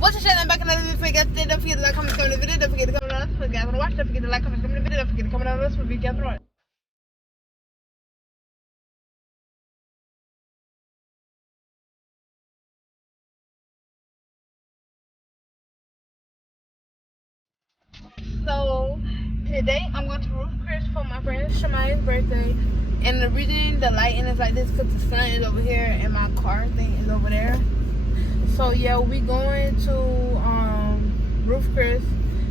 What's the shit? I'm back in another video. Don't forget to like, comment, comment the video. Don't forget to comment on us. If you guys want to watch, don't forget to like, comment, comment the video. Don't forget to comment on us. If you guys want to watch. So today I'm going to Ruth Chris for my friend Shemai's birthday, and the reason the lighting is like this because the sun is over here and my car thing is over there. So yeah, we going to Ruth Chris.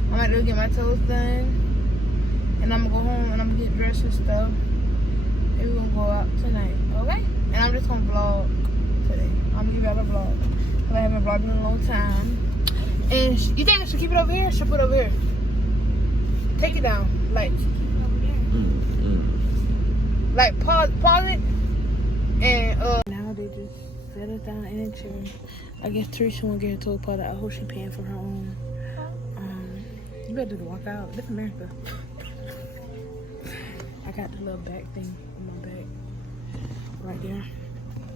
I'm about to get my toes done, and I'm gonna go home and I'm gonna get dressed and stuff. And we're gonna go out tonight, okay? And I'm just gonna vlog today. I'm gonna give y'all a vlog because I haven't vlogged in a long time. And you think I should keep it over here? Or should I put it over here? Take it down, like pause it, and now they just set us down in a chair. I guess Teresa won't get her toes part out. I hope she's paying for her own. You better just walk out. This is America. I got the little back thing on my back right there,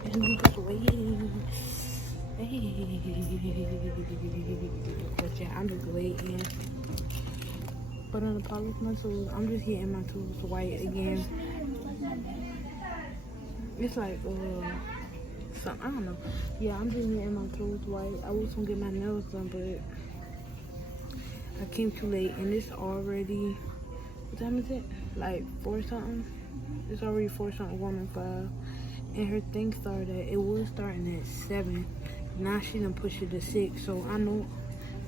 and we just waiting. But yeah, I'm just waiting. But on the polish my tools, I'm just hitting my tools white again. It's like something, I don't know. Yeah, I'm just hitting my tools white. I was gonna get my nails done, but I came too late, and it's already, what time is it? Like 4 something. It's already 4 something, 1:05. And her thing started at, it was starting at 7. Now she done push it to 6, so I know,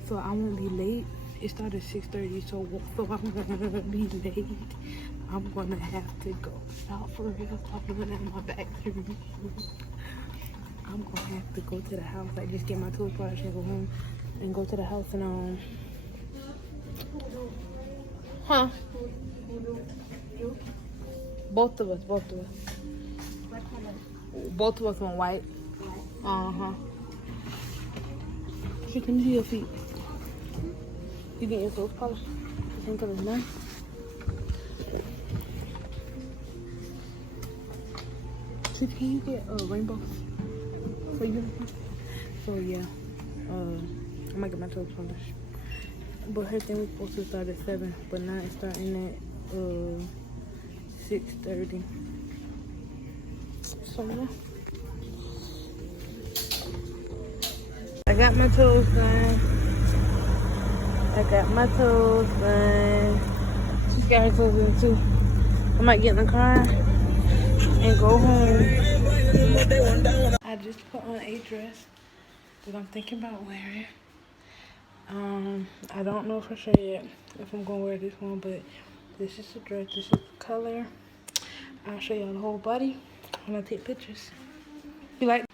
so I won't be late. It started at 6:30, so I'm gonna be late. I'm gonna have to go out for real. I'm looking at my back. I'm gonna have to go to the house. Like, just get my tools polished and go home and go to the house and Both of us. Both of us want white. She can see your feet. You get your toes polished? You think it was nice? So can you get rainbows for you? So yeah, I might get my toes polished. But her thing was supposed to start at 7, but now it's starting at 6:30. So yeah. I got my toes done. She's got her toes in too. I might get in the car and go home. I just put on a dress that I'm thinking about wearing. I don't know for sure yet if I'm gonna wear this one, but this is the dress, this is the color. I'll show y'all the whole body when I take pictures. You like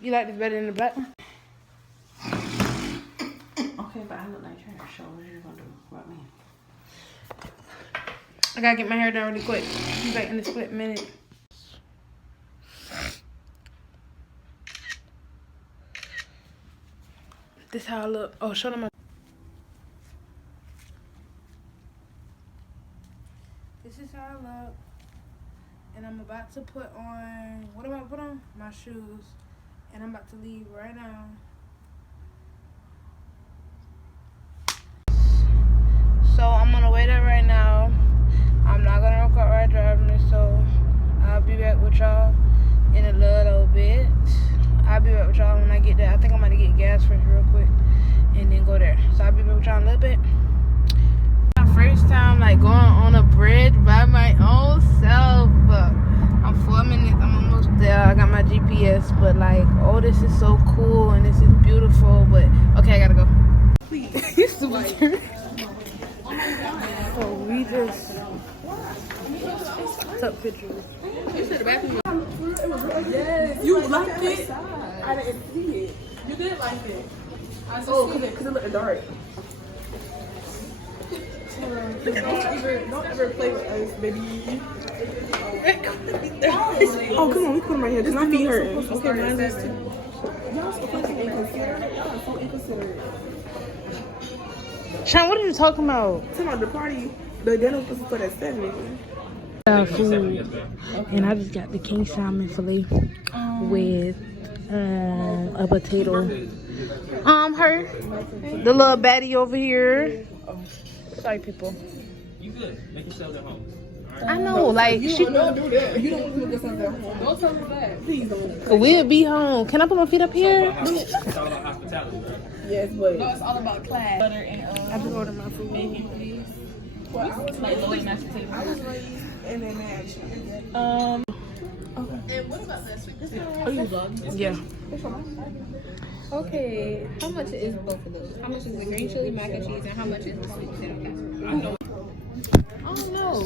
this better than the black one? Okay, but I look like her, so what are you gonna do about me? I gotta get my hair done really quick. Be back in a split minute. This how I look. Oh, show them my. This is how I look. And I'm about to put on, what am I put on? My shoes. And I'm about to leave right now. So I'm on the way there right now. I'm not gonna record while driving, so I'll be back with y'all in a little bit. I'll be back with y'all when I get there. I think I'm gonna get gas first real quick and then go there. So I'll be back with y'all in a little bit. My first time like going on a bridge by my own self. I'm 4 minutes, I'm almost there. I got my GPS, but like, oh, this is so cool and this is beautiful. But okay, I gotta go. Please, you stupid. So we just took pictures. You said the bathroom. Yes, you liked it. I didn't see it. You did like it. Because it looked dark. Don't ever play with us, baby. Oh, come on, we put them right here. Because my feet hurting. Okay, mine is too. Y'all so fucking inconsiderate. Y'all are so inconsiderate. Sean, what are you talking about? Talking about the party. The dinner was supposed to start at 7. Food. And I just got the king salmon fillet with a potato Her. The little baddie over here. Oh, sorry, people. You good. Make yourself at home. I know, like, she... Don't do that. You don't want to look at something at home. Don't tell me that. Please don't. We'll be home. Can I put my feet up here? It's all about hospitality, right? Yes, but... No, it's all about class. Butter and I just ordered my food. bacon, please. Well, I was Like Lloyd mashed potatoes. raised in an action. And what about that sweet potato? Are you vlogging? Yeah. Okay, how much is both of those? How much is the green chili mac and cheese, and how much is the sweet potato casserole? I know. I don't know.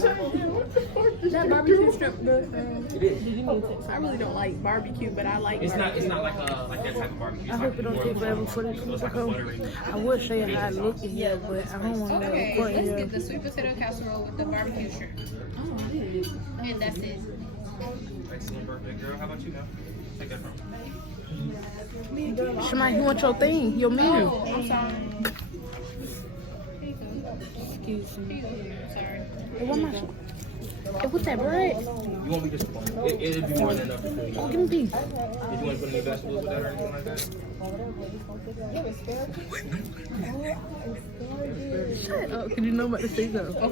That barbecue shrimp good. I really don't like barbecue, but I like. It's not like that type of barbecue. I hope it don't take forever for this to come. I would show you how it looks in here, but I don't want to Okay, record let's here. get the sweet potato casserole with the barbecue shrimp. And that's it. Excellent birthday, girl. How about you now? Take that from. Shemai, you want your thing, your menu. Oh, I'm sorry. Excuse me. Sorry. Hey, what am I? Hey, what's that bread? You won't be disappointed. It'd be more than enough for you. Oh, give me a piece. Did you want to put any vegetables with that or anything like that? Shut up. Can you know about to say something?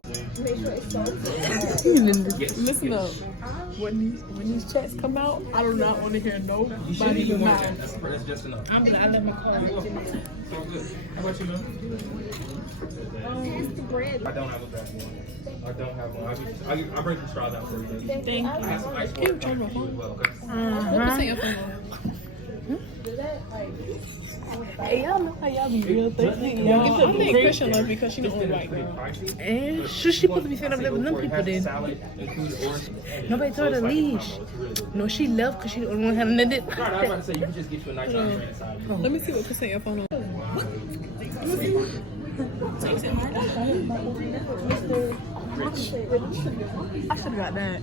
Listen up. When these chats come out, I do not want to hear You nobody shouldn't need more deny. than that. That's just enough. I'm good. I love my car. So good. How about you, man? Pass the bread. I don't have a vacuum. I don't have one. I'll break some straws out for you. Thank you. I have some ice water for you as well, okay? Hey, y'all know how y'all be real thirsty. I think Christian loves because she the only white girl. And should she supposed to be sitting up there with them people then? Nobody told her to leave. No, she left because she the only one having it. I was about to say, you can just get you a nice entree inside. Let me see what percent your phone on. I should have got that.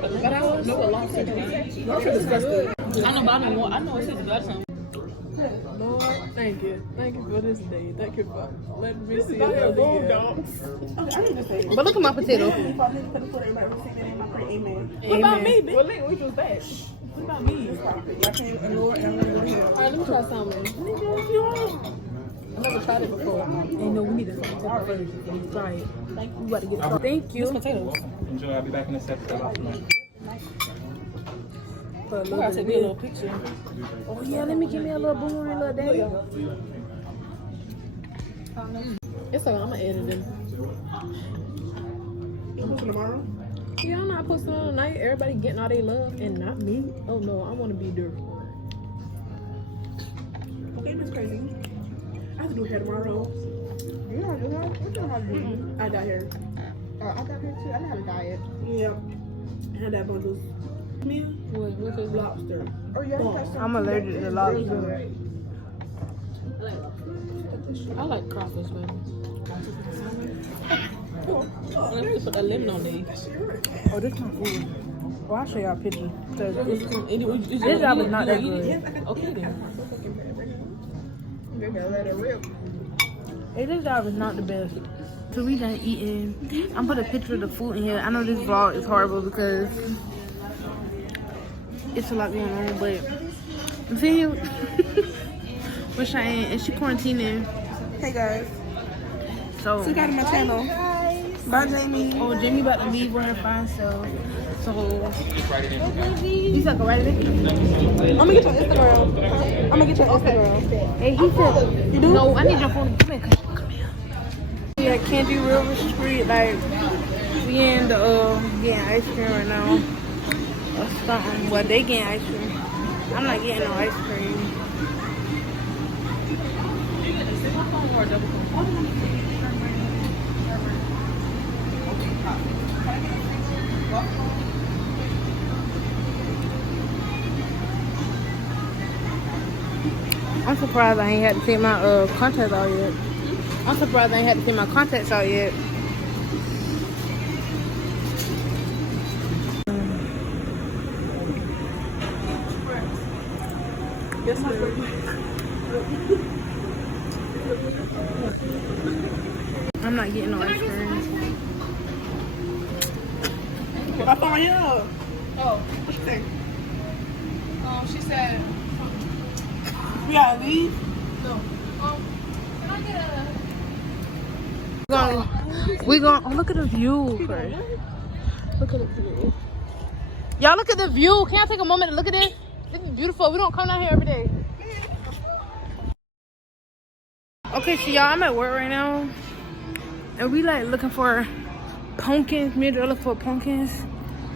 But I don't know what lobster is. Lobster is good. I know, but I know it's his gut something. Lord, thank you. Thank you for this day. Thank you for letting me see another year. But look at my potato. What about me, bitch? Which was that? What about me? Alright, let me try something. I never tried it before. Ain't no, we need to try it. Try it. We about to get it. Thank you. Potatoes. Enjoy. I'll be back in a second. For a I gotta little take me a little picture. Oh yeah, let me give me a little boomerang, little daddy. It's okay, I'm gonna edit it. You posting tomorrow? Yeah, I'm not posting on tonight. Everybody getting all they love and not me. Oh no, I want to be there. Okay, that's crazy. I have to do hair tomorrow. You don't do that? What you want to do? I got hair. I got here too. I know how to diet. Yep. I had that bundles. Me? What is lobster? Oh yeah, I'm allergic to lobster. I like crawfish, man. Let me put a lemon on these. Oh, this my food. Oh, I'll show y'all a picture. This This job is not that good. Okay then. Hey, this job is not the best. So we done eating. I'm put a picture of the food in here. I know this vlog is horrible because it's a lot going on, but I'm sitting here with Cheyenne and she quarantining. Hey guys. So Got on my channel. Bye, Jamie. oh, Jamie about to leave with her fine self. So Just write it in. he's like, right there. I'm gonna get your Instagram. I'm gonna get your Instagram. Hey, he said, You do? no, I need your phone. Come here, come here. We at Candy River Street, like we in the getting ice cream right now. Or something. Well, they getting ice cream. I'm not getting no ice cream. I'm surprised I ain't had to take my contacts out yet. I'm surprised I ain't had to take my contacts out yet. Yes, sir. I'm not getting no ice cream. I found you. Oh, What you think? she said, We gotta leave. No. Can I get a... We gonna oh, look at the view first. Look at the view. Y'all look at the view. Can I take a moment to look at this? This is beautiful. We don't come down here every day. Okay, so y'all, I'm at work right now. And we like looking for pumpkins. Me and Joe look for pumpkins.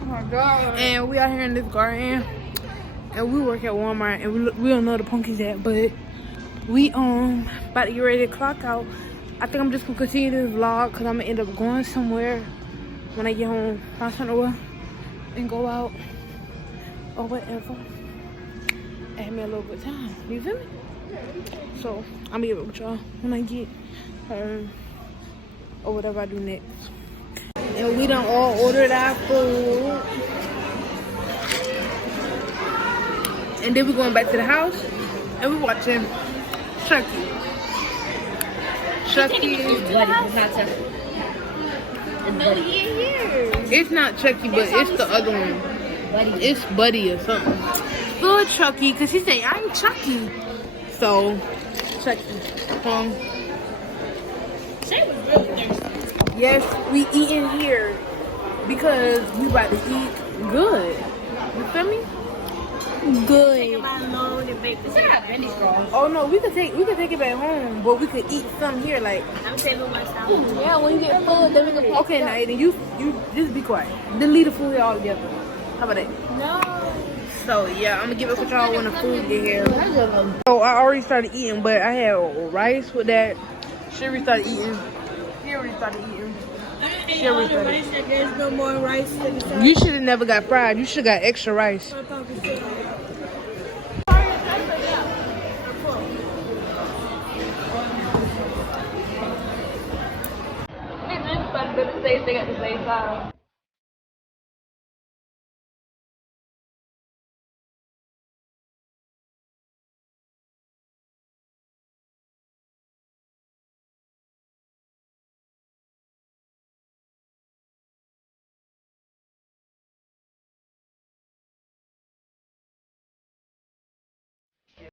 Oh my God. And we out here in this garden. And we work at Walmart. And we don't know the pumpkins yet. But we about to get ready to clock out. I think I'm just gonna continue this vlog because I'm gonna end up going somewhere when I get home. Find somewhere and go out or whatever. And have me a little good time. You feel me? So I'm gonna get with y'all when I get home or whatever I do next. And we done all ordered our food. And then we're going back to the house and we're watching Chucky. Chucky. It's Buddy, it's not Chucky. It's Buddy. It's not Chucky, but it's the other one. Buddy. It's Buddy or something. Good Chucky, because he say I ain't Chucky. So, Chucky. Shay was really thirsty. Yes, we eating here because we about to eat good. You feel me? Good. Oh no, we could take it back home, but we could eat some here. Like I'm saving myself. yeah, when you get food, then we can. Okay, now Aiden, you just be quiet. Then leave the food here all together. How about that? No. So yeah, I'm gonna give it with y'all when the food get here. So I already started eating, but I had rice with that. She already started eating. He already started eating. She already started. There's no more rice to the side. You should have never got fried. You should have got extra rice. They got the same size.